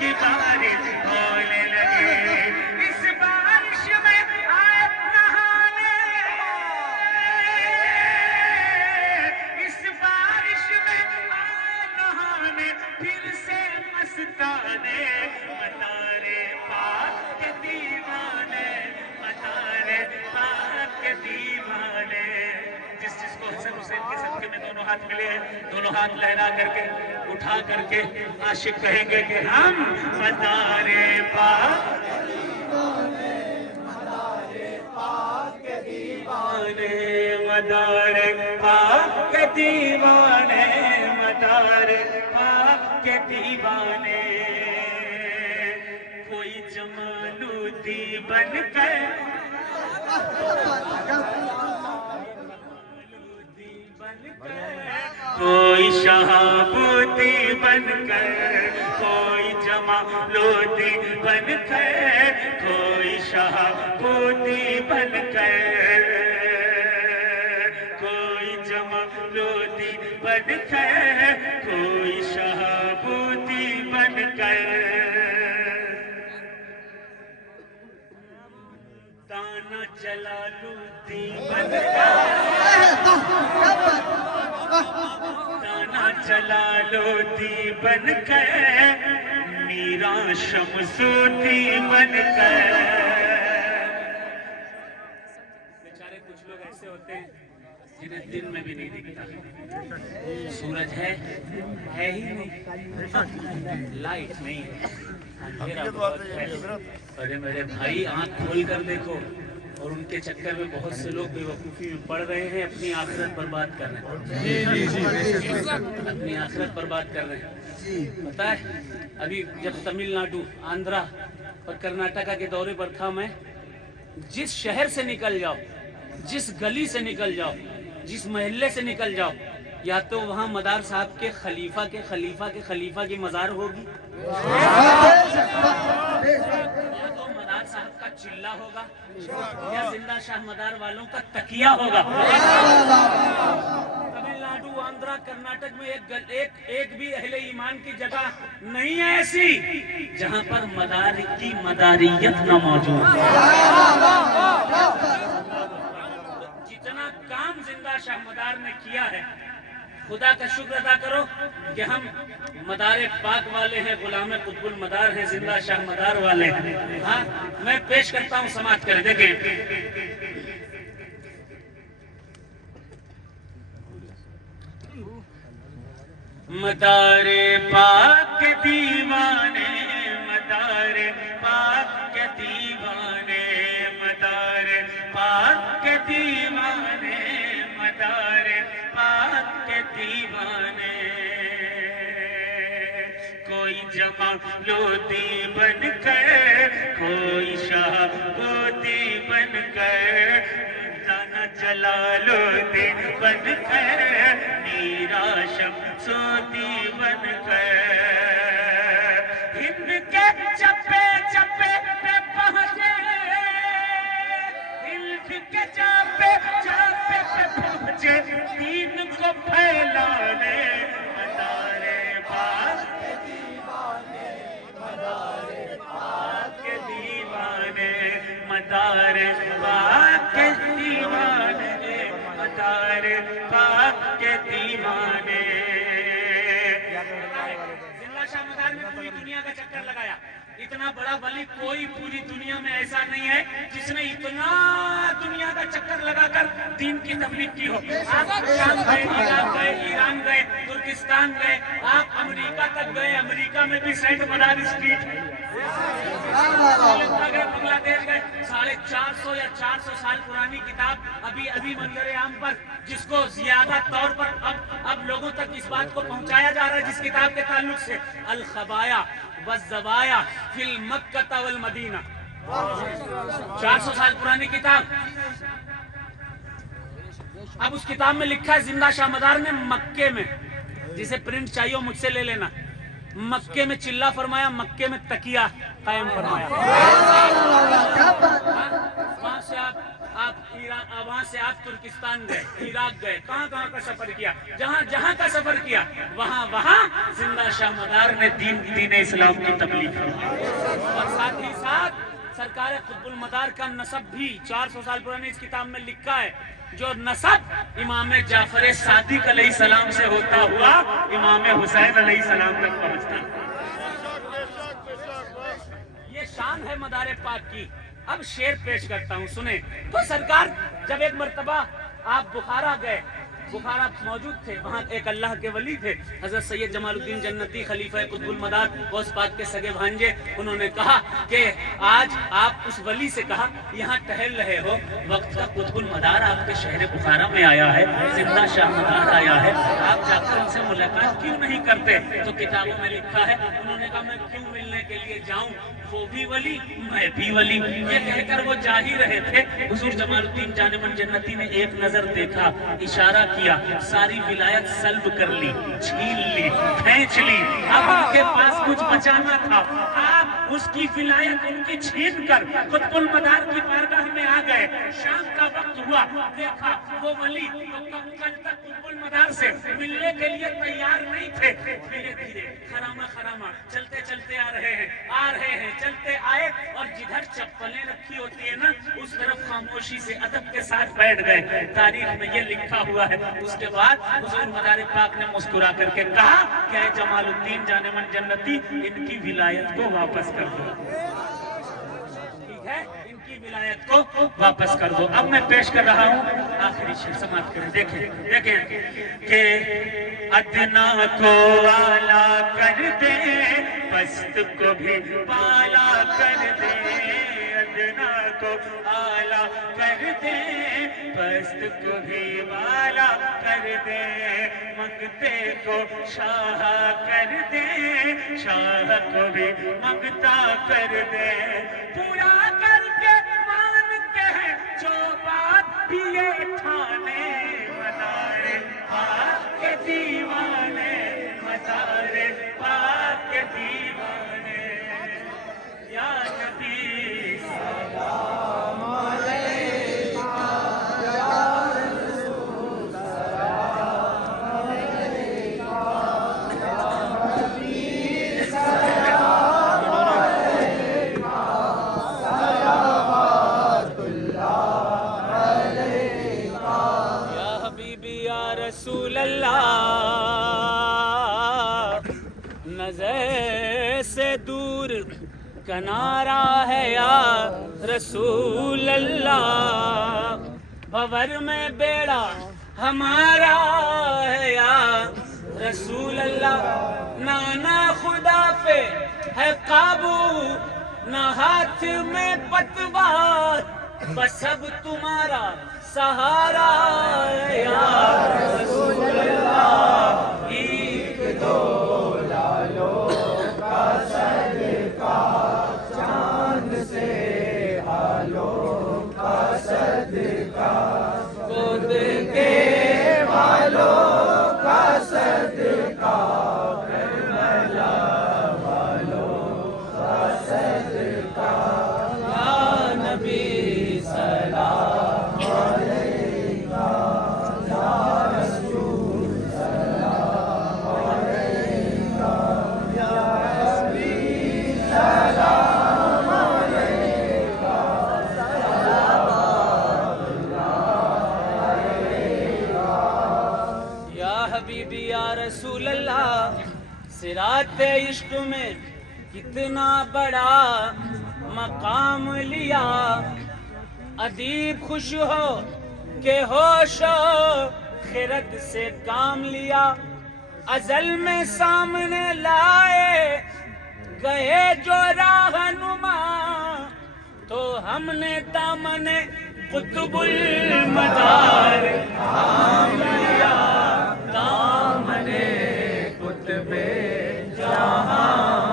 की बारिश होने लगे। इस बारिश में आए नहाने, इस बारिश में आए नहाने, फिर से मस्ताने, मतारे पाक के दीवाने, मतारे पाक के दीवाने। जिस जिसको हसन हुसैन के सदके में दोनों हाथ मिले हैं, दोनों हाथ लहरा करके उठा करके आशिक कहेंगे कि हम मतारे पाक के दीवाने, मतारे पाक के दीवाने, मतारे पाक के दीवाने। कोई जमालुद्दी बनकर, कोई शहाबुद्दी बनकर, कोई जमालुद्दी बनकर, कोई शहाबुद्दी बनकर, कोई जमालुद्दी बनकर, कोई शहाबुद्दी बनकर। ताना जलालुद्दी बनकर, ताना जलालुद्दी बनकर, मीरा शमसुद्दी बनकर। बेचारे कुछ लोग ऐसे होते हैं जिन्हें दिन में भी नहीं दिखता, सूरज है ही नहीं, लाइट नहीं है, अंधेरा बहुत है। अरे मेरे भाई आंख खोल कर देखो, और उनके चक्कर में बहुत से लोग बेवकूफ़ी में पड़ रहे हैं, अपनी आखिरत बर्बाद कर रहे हैं, अपनी आखिरत बर्बाद कर रहे हैं। पता है अभी जब तमिलनाडु, आंध्रा और कर्नाटका के दौरे पर था मैं, जिस शहर से निकल जाओ, जिस गली से निकल जाओ, जिस महल्ले से निकल जाओ, या तो वहाँ मदार साहब के खलीफा की मज़ार होगी, मदार साहब का चिल्ला होगा, या जिंदा शाह मदार वालों का तकिया होगा। तमिलनाडु, आंध्रा, कर्नाटक में एक भी अहले ईमान की जगह नहीं है ऐसी जहां पर मदार की मदारियत न मौजूद है। जितना काम जिंदा शाह मदार ने किया है, खुदा का शुक्र अदा करो कि हम मदारे पाक वाले हैं, गुलाम कुतुबुल मदार हैं, जिंदा शाह मदार वाले हैं। हाँ, मैं पेश करता हूँ, समाप्त कर देंगे। मदारे पाक के दीवाने, मदारे पाक के दीवाने, मदारे पाक के दीवाने, मदारे पाक के दीवाने। कोई जमालुद्दी बनकर, कोई शहाबुद्दी बनकर, ताना जलालुद्दी बनकर, मीरा शमसुद्दी बनकर। हिंद के चप्पे चप्पे पे पहुंचे, हिंद के चप्पे चप्पे पे पहुंचे, दीन को फैलाने, मदारे पाक के दीवाने, मदारे पाक के दीवाने, मदारे पाक के दीवाने, मदारे पाक के दीवाने। जिंदा शाह मदार में पूरी दुनिया का चक्कर लगाया। इतना बड़ा वली कोई पूरी दुनिया में ऐसा नहीं है जिसने इतना दुनिया का चक्कर लगाकर दीन की तबलीग की हो। आप शाम गए, इराक गए, ईरान गए, तुर्किस्तान गए, आप अमेरिका तक गए, अमेरिका में भी सेंट मदार स्ट्रीट है, बांग्लादेश गए, 450 या 400 साल पुरानी किताब अभी मंजर आम पर, जिसको ज्यादा तौर पर अब लोगों तक इस बात को पहुंचाया जा रहा है, जिस किताब के ताल्लुक से अल खबाया वज़्ज़वाया फिल मक्का वल मदीना, 400 साल पुरानी किताब। अब उस किताब में लिखा है जिंदा शाह मदार ने मक्के में, जिसे प्रिंट चाहिए हो मुझसे ले लेना, मक्के में चिल्ला फरमाया, मक्के में तकिया कायम फरमाया। वहां से आप وہاں سے آپ ترکستان گئے، عراق گئے، کہاں کہاں کا سفر کیا، جہاں جہاں کا سفر کیا وہاں وہاں زندہ شاہ مدار نے دین اسلام کی تبلیغ کی، اور ساتھ ہی ساتھ سرکار قطب المدار کا نسب بھی 400 سال پرانی اس کتاب میں لکھا ہے، جو نسب امام جعفر صادق علیہ السلام سے ہوتا ہوا امام حسین علیہ السلام تک پہنچتا ہے۔ یہ شان ہے مدار پاک کی۔ اب شعر پیش کرتا ہوں، سنیں۔ تو سرکار جب ایک مرتبہ آپ بخارا گئے، بخارا موجود تھے، وہاں ایک اللہ کے ولی تھے حضرت سید جمال الدین جنتی، خلیفہ قطب المدار، غوث پاک کے سگے بھانجے۔ انہوں نے کہا کہ آج آپ اس ولی سے کہا یہاں ٹہل رہے ہو، وقت کا قطب المدار آپ کے شہر بخارا میں آیا ہے، زندہ شاہ مدار آیا ہے، آپ جا کر ان سے ملاقات کیوں نہیں کرتے؟ تو کتابوں میں لکھا ہے، انہوں نے کہا میں کیوں ملنے کے لیے جاؤں، وہ بھی ولی میں بھی ولی۔ یہ کہہ کر وہ جا ہی رہے تھے، حضور جمال الدین جان من جنتی نے ایک نظر دیکھا، اشارہ کیا، ساری ولایت سلب کر لی، چھین لی، کھینچ لی۔ اب ان کے پاس کچھ بچانا تھا، آپ اس کی ولایت ان کی چھین کر قطب المدار کی بارگاہ میں آ گئے۔ شام کا وقت ہوا، دیکھا وہ ولی کل تک قطب المدار سے ملنے کے لیے تیار نہیں تھے، دھیرے دھیرے خرامہ خرامہ چلتے چلتے آ رہے ہیں، چلتے آئے، اور جدھر چپلیں رکھی ہوتی ہے نا اس طرف خاموشی سے ادب کے ساتھ بیٹھ گئے۔ تاریخ میں یہ لکھا ہوا ہے۔ اس کے بعد حضور مدار پاک نے مسکرا کر کے کہا کہ اے جمال الدین جان من جنتی، ان کی ولایت کو واپس کر دو، ٹھیک ہے، ان کی ولایت کو واپس کر دو۔ اب میں پیش کر رہا ہوں آخری شعر، سماعت کریں، دیکھیں کہ ادنا کو اعلیٰ کر دے، پست کو بھی بالا کر دے، ادنا کو اعلیٰ کر دے، پست کو بھی بالا کر دے، منگتے کو شاہ کر دے، شاہ کو بھی منگتا کر دے، پورا کر کے مانتے ہیں جو بات بھی یہ ٹھانے، مدار پاک کے دیوانے، مدار پاک کے دیوانے، یا نبی سلام علیکہ، یا رسول سلام علیکہ، یا نبی سلام علیکہ، صلوات اللہ علیکہ، یا حبیبی یا رسول اللہ، نظر سے دور کنارہ ہے یا رسول اللہ، بھور میں بیڑا ہمارا ہے یا رسول اللہ، نانا خدا پہ ہے قابو، نہ ہاتھ میں پتوار، بس اب تمہارا سہارا ہے یا رسول اللہ، ایک دو لالوں کا صدقہ، چاند سے حالوں کا صدقہ، خود کے والوں کا صدقہ، کربلا والوں کا صدقہ، یا نبی سلام علیکہ، یا رسول سلام علیکہ، یا حبیب سلام علیکہ، صلوات اللہ علیکہ، یا حبیبی یا رسول اللہ، صراط عشق میں کتنا بڑا مقام لیا، ادیب خوش ہو کہ ہوش و خرد سے کام لیا، ازل میں سامنے لائے گئے جو راہنما، تو ہم نے دامن قطب المدار تھام لیا، دامن قطب جہاں